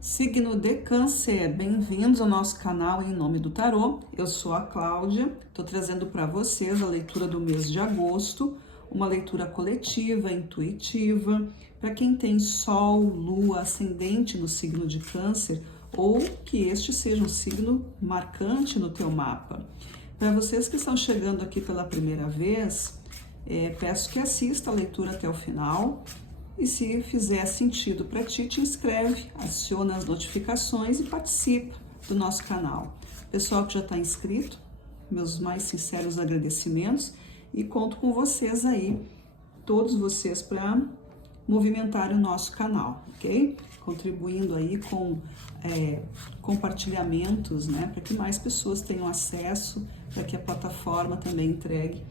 Signo de Câncer, bem-vindos ao nosso canal Em Nome do Tarô. Eu sou a Cláudia, estou trazendo para vocês a leitura do mês de agosto, uma leitura coletiva, intuitiva, para quem tem Sol, Lua, Ascendente no signo de Câncer, ou que este seja um signo marcante no teu mapa. Para vocês que estão chegando aqui pela primeira vez, peço que assista a leitura até o final. E se fizer sentido para ti, te inscreve, aciona as notificações e participa do nosso canal. Pessoal que já está inscrito, meus mais sinceros agradecimentos e conto com vocês aí, todos vocês, para movimentar o nosso canal, ok? Contribuindo aí com compartilhamentos, né? Para que mais pessoas tenham acesso, para que a plataforma também entregue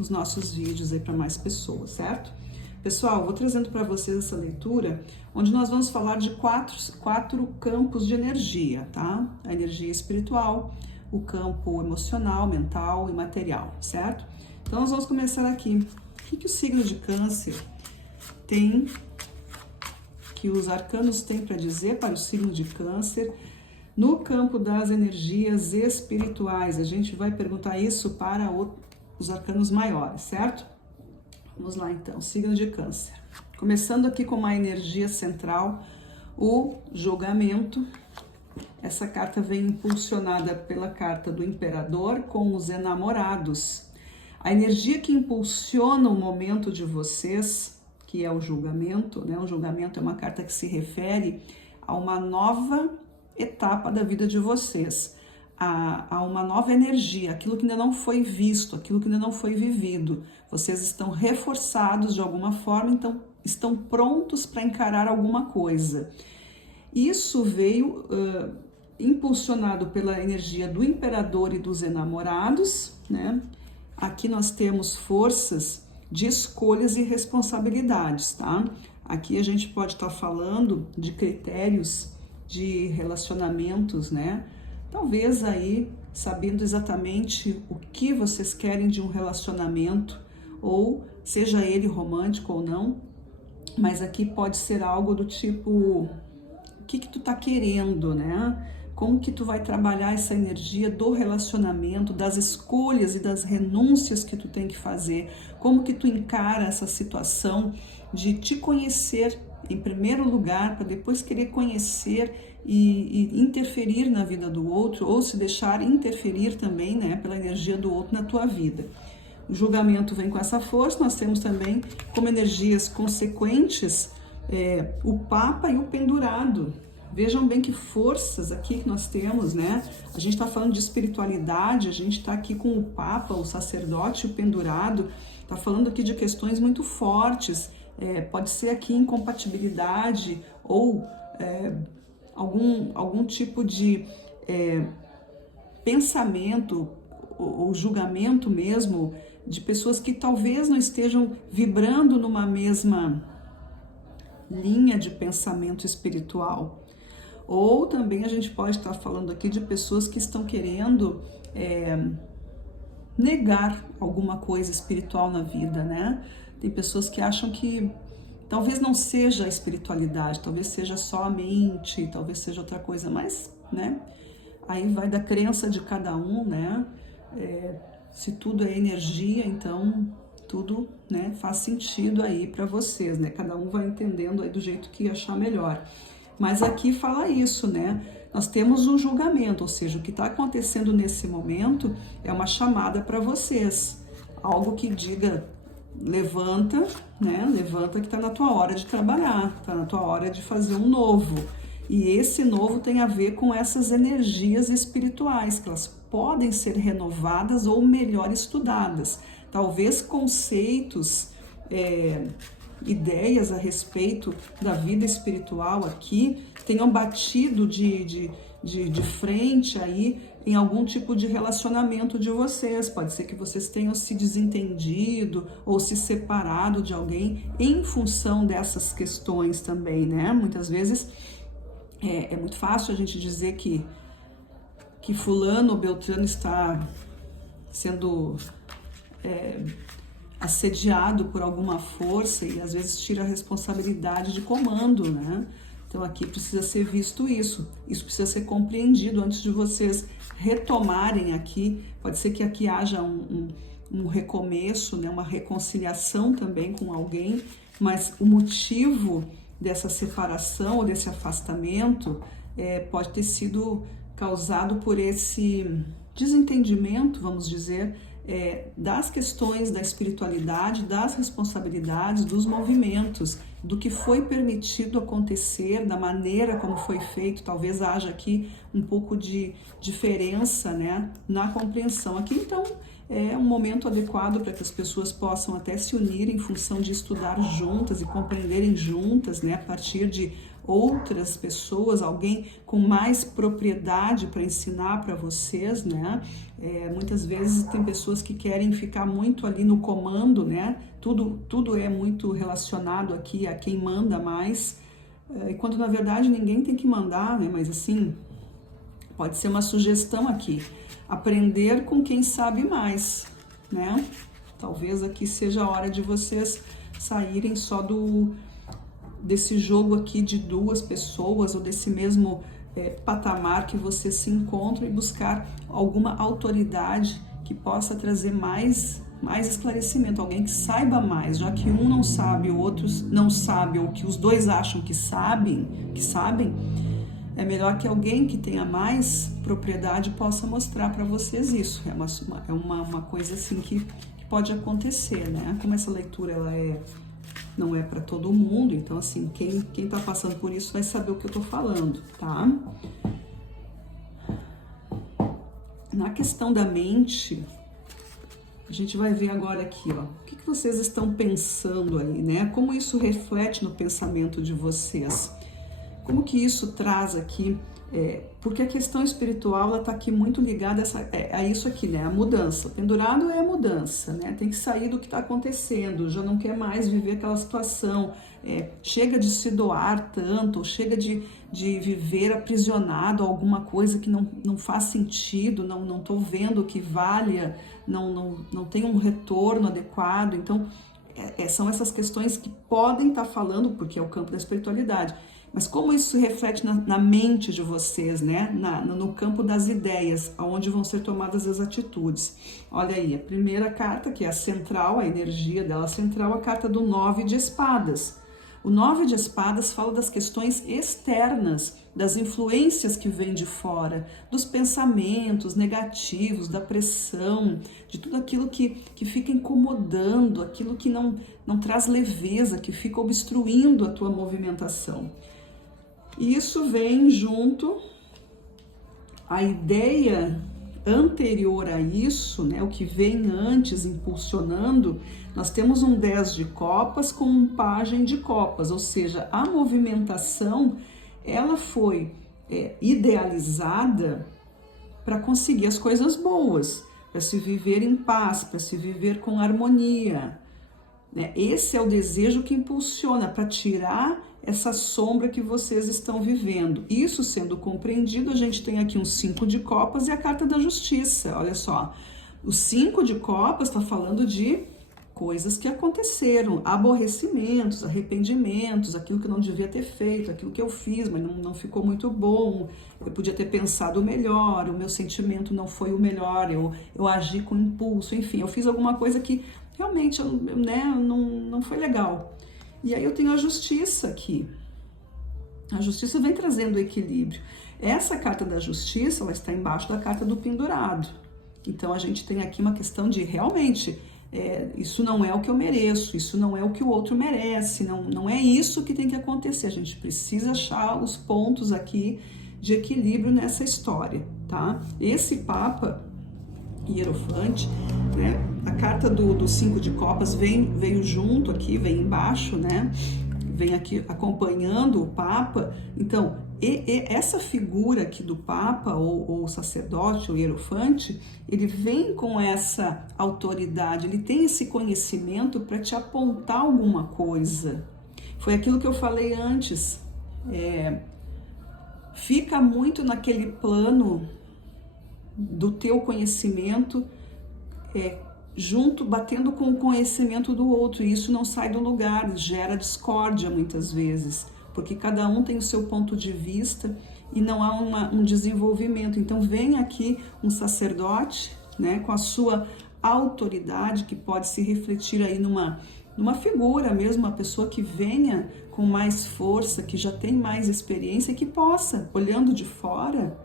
os nossos vídeos aí para mais pessoas, certo? Pessoal, vou trazendo para vocês essa leitura, onde nós vamos falar de quatro campos de energia, tá? A energia espiritual, o campo emocional, mental e material, certo? Então, nós vamos começar aqui. O que o signo de Câncer tem, que os arcanos têm para dizer para o signo de Câncer, no campo das energias espirituais? A gente vai perguntar isso para os arcanos maiores, certo? Vamos lá então, signo de Câncer. Começando aqui com uma energia central, o julgamento. Essa carta vem impulsionada pela carta do Imperador com os enamorados. A energia que impulsiona o momento de vocês, que é o julgamento, né? O julgamento é uma carta que se refere a uma nova etapa da vida de vocês. A uma nova energia, aquilo que ainda não foi visto, aquilo que ainda não foi vivido. Vocês estão reforçados de alguma forma, então estão prontos para encarar alguma coisa. Isso veio impulsionado pela energia do Imperador e dos enamorados, né? Aqui nós temos forças de escolhas e responsabilidades, tá? Aqui a gente pode estar falando de critérios de relacionamentos, né? Talvez aí, sabendo exatamente o que vocês querem de um relacionamento, ou seja ele romântico ou não, mas aqui pode ser algo do tipo, o que tu tá querendo, né? Como que tu vai trabalhar essa energia do relacionamento, das escolhas e das renúncias que tu tem que fazer, como que tu encara essa situação de te conhecer em primeiro lugar, para depois querer conhecer e interferir na vida do outro, ou se deixar interferir também, né, pela energia do outro na tua vida. O julgamento vem com essa força. Nós temos também como energias consequentes o Papa e o Pendurado. Vejam bem que forças aqui que nós temos, né? A gente está falando de espiritualidade, a gente está aqui com o Papa, o sacerdote e o Pendurado, está falando aqui de questões muito fortes. Pode ser aqui incompatibilidade ou algum tipo de pensamento ou julgamento mesmo de pessoas que talvez não estejam vibrando numa mesma linha de pensamento espiritual. Ou também a gente pode estar falando aqui de pessoas que estão querendo negar alguma coisa espiritual na vida, né? Tem pessoas que acham que talvez não seja a espiritualidade, talvez seja só a mente, talvez seja outra coisa, mas, né? Aí vai da crença de cada um, né? Se tudo é energia, então tudo, né, faz sentido aí para vocês, né? Cada um vai entendendo aí do jeito que achar melhor. Mas aqui fala isso, né? Nós temos um julgamento, ou seja, o que está acontecendo nesse momento é uma chamada para vocês, algo que diga: levanta, né? Levanta que está na tua hora de trabalhar, está na tua hora de fazer um novo. E esse novo tem a ver com essas energias espirituais, que elas podem ser renovadas ou melhor estudadas. Talvez conceitos, ideias a respeito da vida espiritual aqui tenham batido de frente aí em algum tipo de relacionamento de vocês. Pode ser que vocês tenham se desentendido ou se separado de alguém em função dessas questões também, né? Muitas vezes é muito fácil a gente dizer que fulano ou beltrano está sendo assediado por alguma força e às vezes tira a responsabilidade de comando, né? Então aqui precisa ser visto isso precisa ser compreendido antes de vocês retomarem aqui. Pode ser que aqui haja um recomeço, né, uma reconciliação também com alguém, mas o motivo dessa separação ou desse afastamento pode ter sido causado por esse desentendimento, vamos dizer, das questões da espiritualidade, das responsabilidades, dos movimentos, do que foi permitido acontecer, da maneira como foi feito. Talvez haja aqui um pouco de diferença, né, na compreensão. Aqui, então, é um momento adequado para que as pessoas possam até se unir em função de estudar juntas e compreenderem juntas, né, a partir de outras pessoas, alguém com mais propriedade para ensinar para vocês, né? Muitas vezes tem pessoas que querem ficar muito ali no comando, né? Tudo é muito relacionado aqui a quem manda mais, e quando na verdade ninguém tem que mandar, né? Mas assim, pode ser uma sugestão aqui, aprender com quem sabe mais, né? Talvez aqui seja a hora de vocês saírem só desse jogo aqui de duas pessoas ou desse mesmo patamar que vocês se encontram e buscar alguma autoridade que possa trazer mais esclarecimento, alguém que saiba mais, já que um não sabe, o outro não sabe, ou que os dois acham que sabem, é melhor que alguém que tenha mais propriedade possa mostrar para vocês isso. É uma coisa assim que pode acontecer, né? Como essa leitura não é para todo mundo, então assim, quem tá passando por isso vai saber o que eu tô falando, tá? Na questão da mente, a gente vai ver agora aqui, ó, o que vocês estão pensando aí, né? Como isso reflete no pensamento de vocês? Como que isso traz aqui? Porque a questão espiritual, ela tá aqui muito ligada a isso aqui, né? A mudança. O pendurado é a mudança, né? Tem que sair do que está acontecendo, já não quer mais viver aquela situação. Chega de se doar tanto, chega de viver aprisionado a alguma coisa que não faz sentido, não tô vendo que valha, não tem um retorno adequado. Então, são essas questões que podem estar falando, porque é o campo da espiritualidade. Mas como isso se reflete na mente de vocês, né? No campo das ideias, onde vão ser tomadas as atitudes. Olha aí, a primeira carta, que é a central, a energia dela central, a carta do 9 de espadas. O 9 de espadas fala das questões externas, das influências que vêm de fora, dos pensamentos negativos, da pressão, de tudo aquilo que fica incomodando, aquilo que não traz leveza, que fica obstruindo a tua movimentação. E isso vem junto a ideia anterior a isso, né, o que vem antes impulsionando. Nós temos um 10 de copas com um pajem de copas, ou seja, a movimentação ela foi idealizada para conseguir as coisas boas, para se viver em paz, para se viver com harmonia. Esse é o desejo que impulsiona para tirar essa sombra que vocês estão vivendo. Isso sendo compreendido, a gente tem aqui um 5 de copas e a carta da justiça. Olha só, o 5 de copas está falando de coisas que aconteceram, aborrecimentos, arrependimentos, aquilo que eu não devia ter feito, aquilo que eu fiz, mas não ficou muito bom, eu podia ter pensado melhor, o meu sentimento não foi o melhor, eu agi com impulso, enfim, eu fiz alguma coisa que realmente não foi legal. E aí eu tenho a justiça aqui. A justiça vem trazendo equilíbrio. Essa carta da justiça, ela está embaixo da carta do pendurado. Então a gente tem aqui uma questão de realmente, isso não é o que eu mereço, isso não é o que o outro merece, não é isso que tem que acontecer. A gente precisa achar os pontos aqui de equilíbrio nessa história, tá? Esse Papa Hierofante, né? A carta do 5 de copas veio junto aqui, vem embaixo, né? Vem aqui acompanhando o Papa. Então, essa figura aqui do Papa, ou sacerdote, ou hierofante, ele vem com essa autoridade, ele tem esse conhecimento para te apontar alguma coisa. Foi aquilo que eu falei antes. Fica muito naquele plano do teu conhecimento, junto, batendo com o conhecimento do outro, e isso não sai do lugar, gera discórdia muitas vezes, porque cada um tem o seu ponto de vista e não há um desenvolvimento. Então vem aqui um sacerdote, né, com a sua autoridade, que pode se refletir aí numa figura mesmo, uma pessoa que venha com mais força, que já tem mais experiência e que possa, olhando de fora,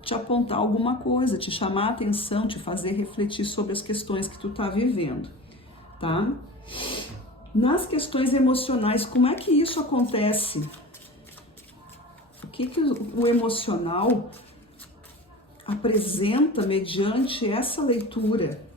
te apontar alguma coisa, te chamar a atenção, te fazer refletir sobre as questões que tu tá vivendo, tá? Nas questões emocionais, como é que isso acontece? O que o emocional apresenta mediante essa leitura?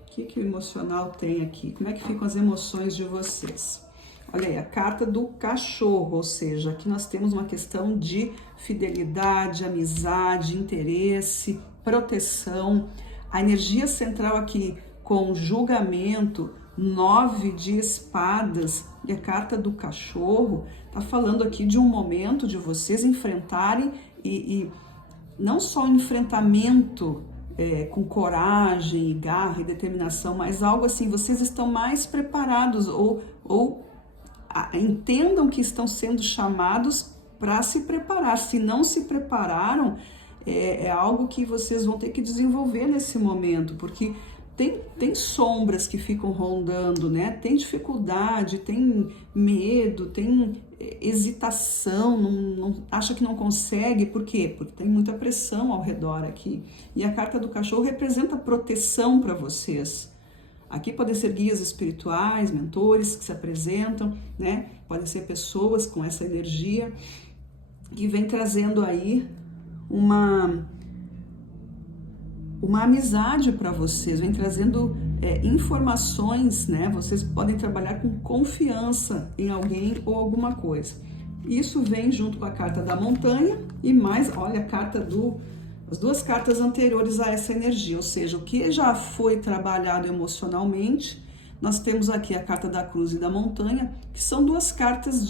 O que o emocional tem aqui? Como é que ficam as emoções de vocês? Olha aí, a carta do cachorro, ou seja, aqui nós temos uma questão de fidelidade, amizade, interesse, proteção. A energia central aqui com julgamento, 9 de espadas e a carta do cachorro, tá falando aqui de um momento de vocês enfrentarem e não só um enfrentamento com coragem e garra e determinação, mas algo assim, vocês estão mais preparados ou entendam que estão sendo chamados para se preparar. Se não se prepararam, é algo que vocês vão ter que desenvolver nesse momento, porque tem sombras que ficam rondando, né? Tem dificuldade, tem medo, tem hesitação, não acha que não consegue. Por quê? Porque tem muita pressão ao redor aqui. E a carta do cachorro representa proteção para vocês. Aqui podem ser guias espirituais, mentores que se apresentam, né? Podem ser pessoas com essa energia que vem trazendo aí uma amizade para vocês, vem trazendo informações, né? Vocês podem trabalhar com confiança em alguém ou alguma coisa. Isso vem junto com a carta da montanha e mais, olha, a carta as duas cartas anteriores a essa energia, ou seja, o que já foi trabalhado emocionalmente. Nós temos aqui a carta da cruz e da montanha, que são duas cartas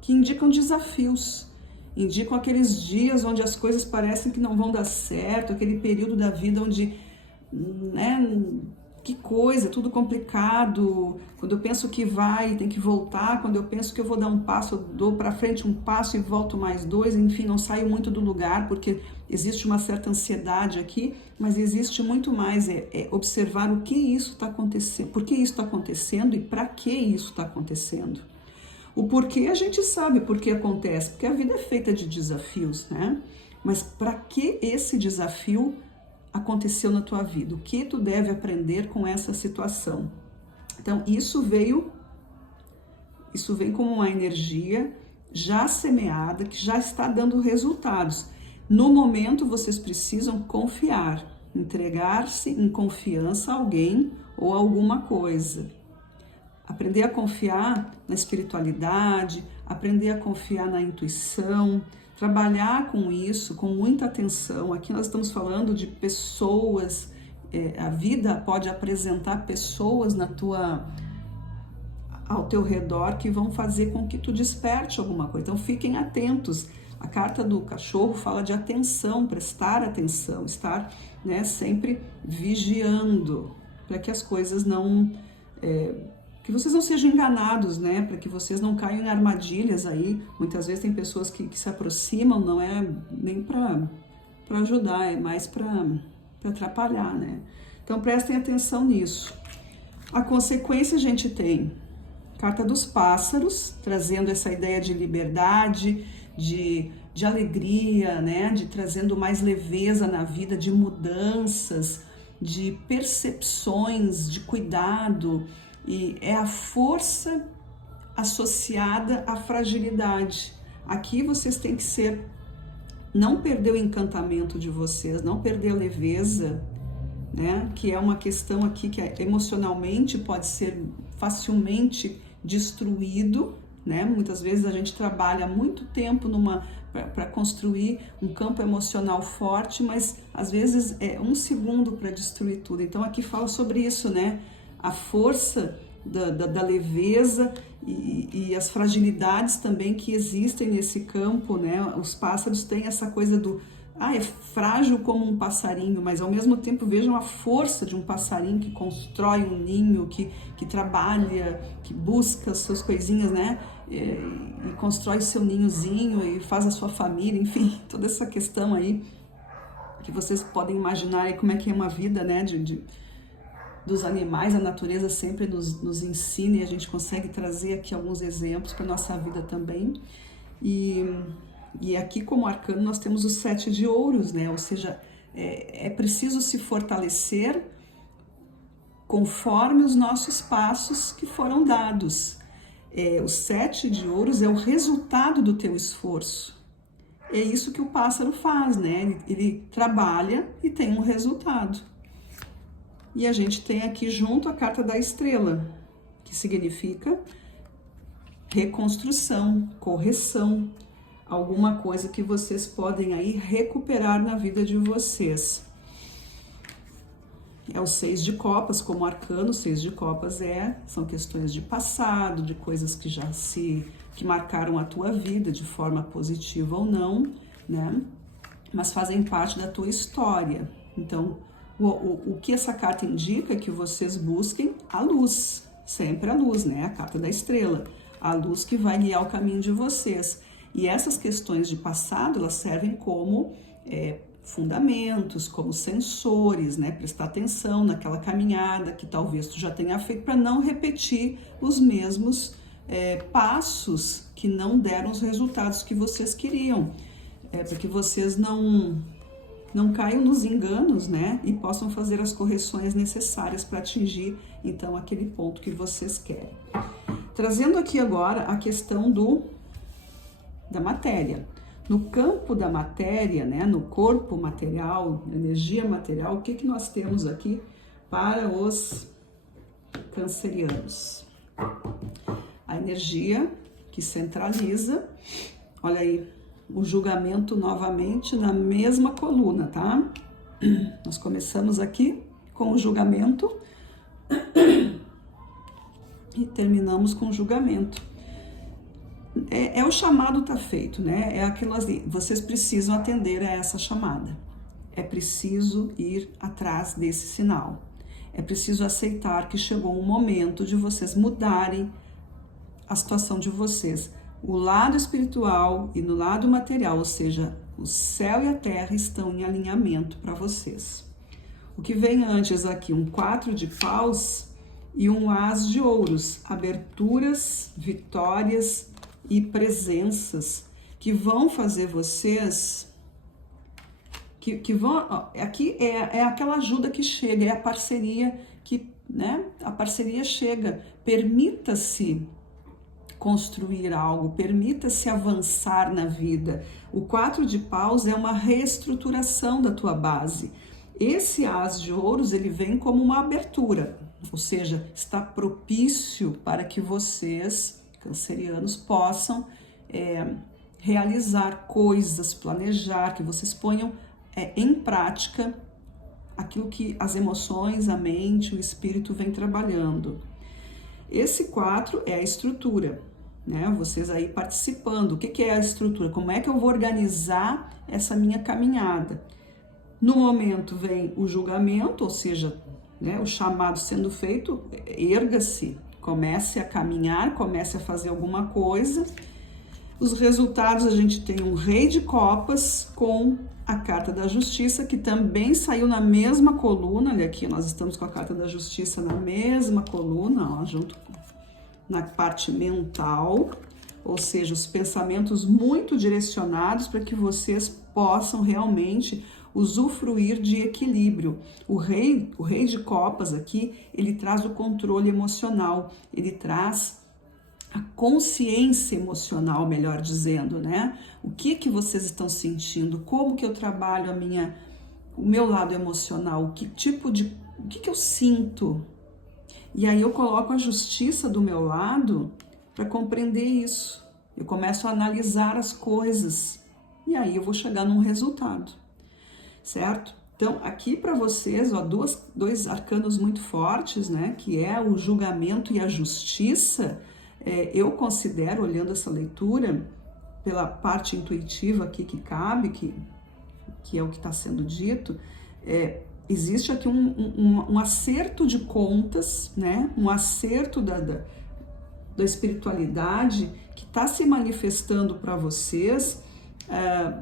que indicam desafios. Indicam aqueles dias onde as coisas parecem que não vão dar certo, aquele período da vida onde, né, que coisa, tudo complicado. Quando eu penso que vai, tem que voltar. Quando eu penso que eu vou dar um passo, eu dou para frente um passo e volto mais 2. Enfim, não saio muito do lugar, porque existe uma certa ansiedade aqui, mas existe muito mais, observar o que isso está acontecendo, por que isso está acontecendo e para que isso está acontecendo. O porquê a gente sabe por que acontece, porque a vida é feita de desafios, né? Mas para que esse desafio aconteceu na tua vida? O que tu deve aprender com essa situação? Então, isso vem como uma energia já semeada, que já está dando resultados. No momento, vocês precisam confiar, entregar-se em confiança a alguém ou alguma coisa. Aprender a confiar na espiritualidade, aprender a confiar na intuição, trabalhar com isso com muita atenção. Aqui nós estamos falando de pessoas, a vida pode apresentar pessoas ao teu redor que vão fazer com que tu desperte alguma coisa. Então fiquem atentos. A carta do cachorro fala de atenção, prestar atenção, estar, né, sempre vigiando para que as coisas não... que vocês não sejam enganados, né? Para que vocês não caiam em armadilhas aí. Muitas vezes tem pessoas que se aproximam, não é nem para ajudar, é mais para atrapalhar, né? Então prestem atenção nisso. A consequência a gente tem carta dos pássaros, trazendo essa ideia de liberdade, de alegria, né? De trazendo mais leveza na vida, de mudanças, de percepções, de cuidado. E é a força associada à fragilidade. Aqui vocês têm que não perder o encantamento de vocês, não perder a leveza, né? Que é uma questão aqui que emocionalmente pode ser facilmente destruído, né? Muitas vezes a gente trabalha muito tempo para construir um campo emocional forte, mas às vezes é 1 segundo para destruir tudo. Então aqui fala sobre isso, né? A força da leveza e as fragilidades também que existem nesse campo, né? Os pássaros têm essa coisa é frágil como um passarinho, mas ao mesmo tempo vejam a força de um passarinho que constrói um ninho, que trabalha, que busca as suas coisinhas, né? E constrói seu ninhozinho e faz a sua família, enfim, toda essa questão aí que vocês podem imaginar aí como é que é uma vida, né? Dos animais, a natureza sempre nos ensina e a gente consegue trazer aqui alguns exemplos para nossa vida também. E aqui como arcano nós temos os 7 de ouros, né? Ou seja, é preciso se fortalecer conforme os nossos passos que foram dados. O 7 de ouros é o resultado do teu esforço. É isso que o pássaro faz, né? Ele trabalha e tem um resultado. E a gente tem aqui junto a carta da estrela, que significa reconstrução, correção, alguma coisa que vocês podem aí recuperar na vida de vocês. É o 6 de copas como arcano. 6 de copas são questões de passado, de coisas que que marcaram a tua vida de forma positiva ou não, né? Mas fazem parte da tua história. Então, o que essa carta indica é que vocês busquem a luz, sempre a luz, né? A carta da estrela, a luz que vai guiar o caminho de vocês. E essas questões de passado, elas servem como fundamentos, como sensores, né? Prestar atenção naquela caminhada que talvez tu já tenha feito para não repetir os mesmos passos que não deram os resultados que vocês queriam, para que vocês não caiam nos enganos, né? E possam fazer as correções necessárias para atingir, então, aquele ponto que vocês querem. Trazendo aqui agora a questão da matéria. No campo da matéria, né? No corpo material, energia material, o que nós temos aqui para os cancerianos? A energia que centraliza, olha aí, o julgamento novamente na mesma coluna, tá? Nós começamos aqui com o julgamento e terminamos com o julgamento. O chamado tá feito, né? É aquilo assim, vocês precisam atender a essa chamada. É preciso ir atrás desse sinal. É preciso aceitar que chegou um momento de vocês mudarem a situação de vocês. O lado espiritual e no lado material, ou seja, o céu e a terra estão em alinhamento para vocês. O que vem antes aqui, um 4 de paus e um as de ouros, aberturas, vitórias e presenças que vão fazer vocês, que vão, aqui é aquela ajuda que chega, é a parceria que, né, a parceria chega, permita-se construir algo, permita-se avançar na vida. O 4 de paus é uma reestruturação da tua base. Esse as de ouros, ele vem como uma abertura, ou seja, está propício para que vocês, cancerianos, possam realizar coisas, planejar, que vocês ponham em prática aquilo que as emoções, a mente, o espírito vem trabalhando. Esse 4 é a estrutura, né? Vocês aí participando. O que é a estrutura? Como é que eu vou organizar essa minha caminhada? No momento vem o julgamento, ou seja, né, o chamado sendo feito, erga-se, comece a caminhar, comece a fazer alguma coisa. Os resultados, a gente tem um rei de copas com a carta da justiça, que também saiu na mesma coluna. Olha aqui, nós estamos com a carta da justiça na mesma coluna, ó, junto na parte mental, ou seja, os pensamentos muito direcionados para que vocês possam realmente usufruir de equilíbrio. O rei de copas aqui, ele traz o controle emocional, ele traz a consciência emocional, melhor dizendo, né? O que vocês estão sentindo? Como que eu trabalho o meu lado emocional? O que eu sinto? E aí eu coloco a justiça do meu lado para compreender isso. Eu começo a analisar as coisas e aí eu vou chegar num resultado, certo? Então, aqui para vocês, ó, dois arcanos muito fortes, né? Que é o julgamento e a justiça. Eu considero, olhando essa leitura, pela parte intuitiva aqui que cabe, que que é o que está sendo dito, existe aqui um acerto de contas, né? Um acerto da espiritualidade que está se manifestando para vocês,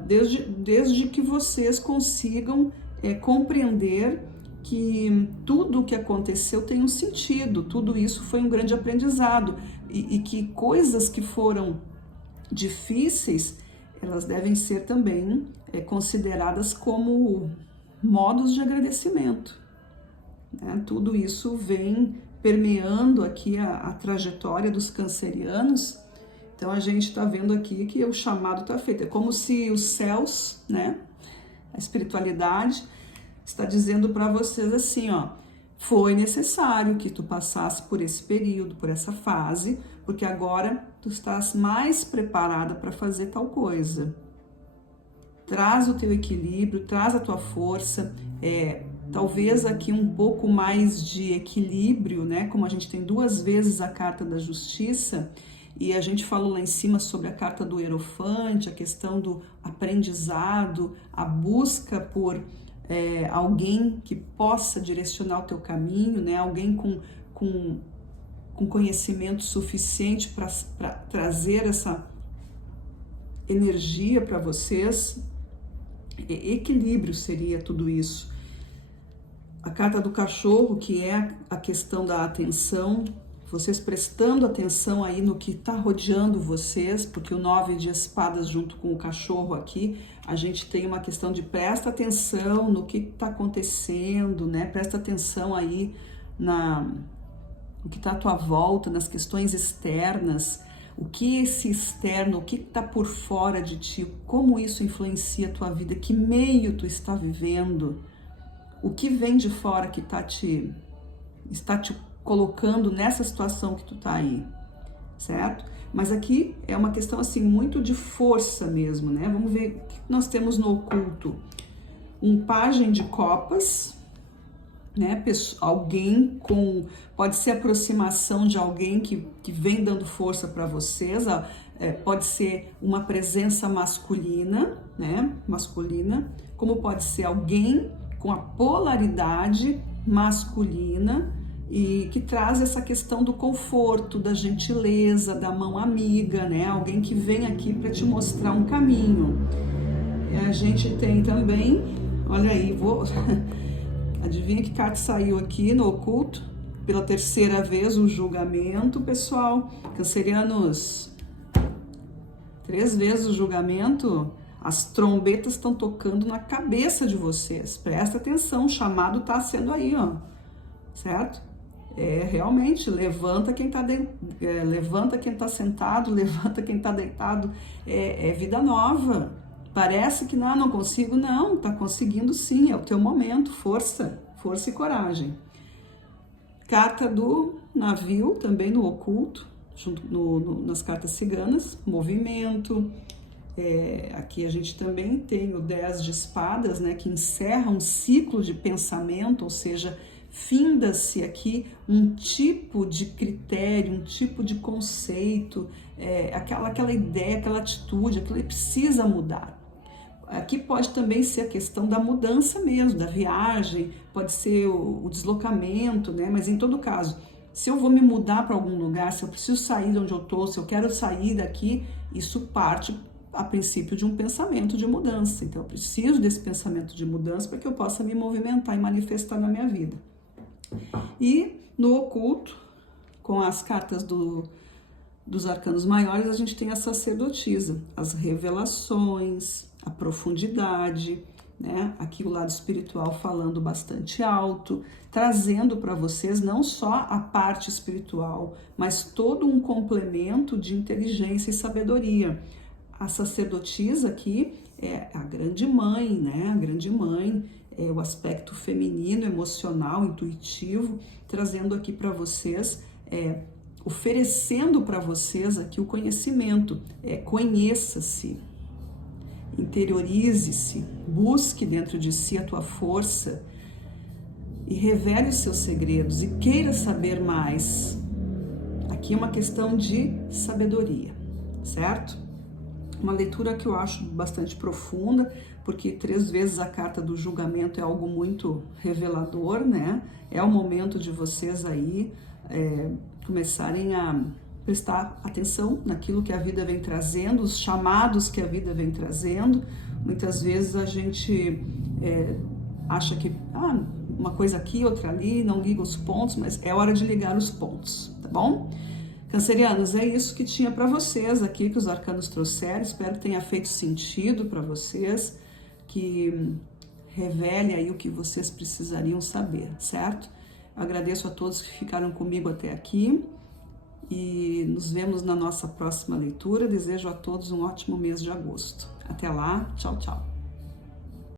desde que vocês consigam compreender que tudo o que aconteceu tem um sentido, tudo isso foi um grande aprendizado, e que coisas que foram difíceis, elas devem ser também consideradas como modos de agradecimento, né? Tudo isso vem permeando aqui a trajetória dos cancerianos. Então a gente está vendo aqui que o chamado está feito, é como se os céus, né, a espiritualidade está dizendo para vocês assim, ó, foi necessário que tu passasse por esse período, por essa fase, porque agora tu estás mais preparada para fazer tal coisa. Traz o teu equilíbrio, traz a tua força, talvez aqui um pouco mais de equilíbrio, né? Como a gente tem 2 vezes a carta da justiça, e a gente falou lá em cima sobre a carta do Hierofante, a questão do aprendizado, a busca por alguém que possa direcionar o teu caminho, né? Alguém com conhecimento suficiente para trazer essa energia para vocês. Equilíbrio seria tudo isso. A carta do cachorro, que é a questão da atenção, vocês prestando atenção aí no que está rodeando vocês, porque o 9 de espadas junto com o cachorro aqui, a gente tem uma questão de presta atenção no que está acontecendo, né? Presta atenção aí no que está à tua volta, nas questões externas, o que esse externo, o que está por fora de ti, como isso influencia a tua vida, que meio tu está vivendo, o que vem de fora que está te colocando nessa situação que tu tá aí, certo? Mas aqui é uma questão assim muito de força mesmo, né? Vamos ver o que nós temos no oculto. Um pajem de copas, né? Alguém pode ser aproximação de alguém que vem dando força para vocês, pode ser uma presença masculina, né? Masculina, como pode ser alguém com a polaridade masculina, e que traz essa questão do conforto, da gentileza, da mão amiga, né? Alguém que vem aqui para te mostrar um caminho. E a gente tem também, olha aí, adivinha que carta saiu aqui no oculto? Pela 3ª vez, o julgamento, pessoal. Cancerianos, 3 vezes o julgamento. As trombetas estão tocando na cabeça de vocês. Presta atenção, o chamado está sendo aí, ó. Certo? Realmente, levanta quem está levanta quem tá sentado, levanta quem está deitado, vida nova. Parece que não consigo, não, tá conseguindo sim, é o teu momento, força e coragem. Carta do navio, também no oculto, junto nas cartas ciganas, movimento. Aqui a gente também tem o 10 de espadas, né, que encerra um ciclo de pensamento, ou seja, finda-se aqui um tipo de critério, um tipo de conceito, aquela ideia, aquela atitude, aquilo precisa mudar. Aqui pode também ser a questão da mudança mesmo, da viagem, pode ser o deslocamento, né? Mas em todo caso, se eu vou me mudar para algum lugar, se eu preciso sair de onde eu estou, se eu quero sair daqui, isso parte a princípio de um pensamento de mudança. Então eu preciso desse pensamento de mudança para que eu possa me movimentar e manifestar na minha vida. E no oculto, com as cartas dos arcanos maiores, a gente tem a sacerdotisa, as revelações, a profundidade, né? Aqui o lado espiritual falando bastante alto, trazendo para vocês não só a parte espiritual, mas todo um complemento de inteligência e sabedoria. A sacerdotisa aqui é a grande mãe, né? A grande mãe, o aspecto feminino, emocional, intuitivo, trazendo aqui para vocês, oferecendo para vocês aqui o conhecimento. Conheça-se, interiorize-se, busque dentro de si a tua força e revele os seus segredos e queira saber mais. Aqui é uma questão de sabedoria, certo? Uma leitura que eu acho bastante profunda, porque 3 vezes a carta do julgamento é algo muito revelador, né? É o momento de vocês aí começarem a prestar atenção naquilo que a vida vem trazendo, os chamados que a vida vem trazendo. Muitas vezes a gente acha que uma coisa aqui, outra ali, não liga os pontos, mas é hora de ligar os pontos, tá bom? Cancerianos, é isso que tinha para vocês aqui, que os arcanos trouxeram. Espero que tenha feito sentido para vocês, que revele aí o que vocês precisariam saber, certo? Eu agradeço a todos que ficaram comigo até aqui e nos vemos na nossa próxima leitura. Desejo a todos um ótimo mês de agosto. Até lá, tchau, tchau.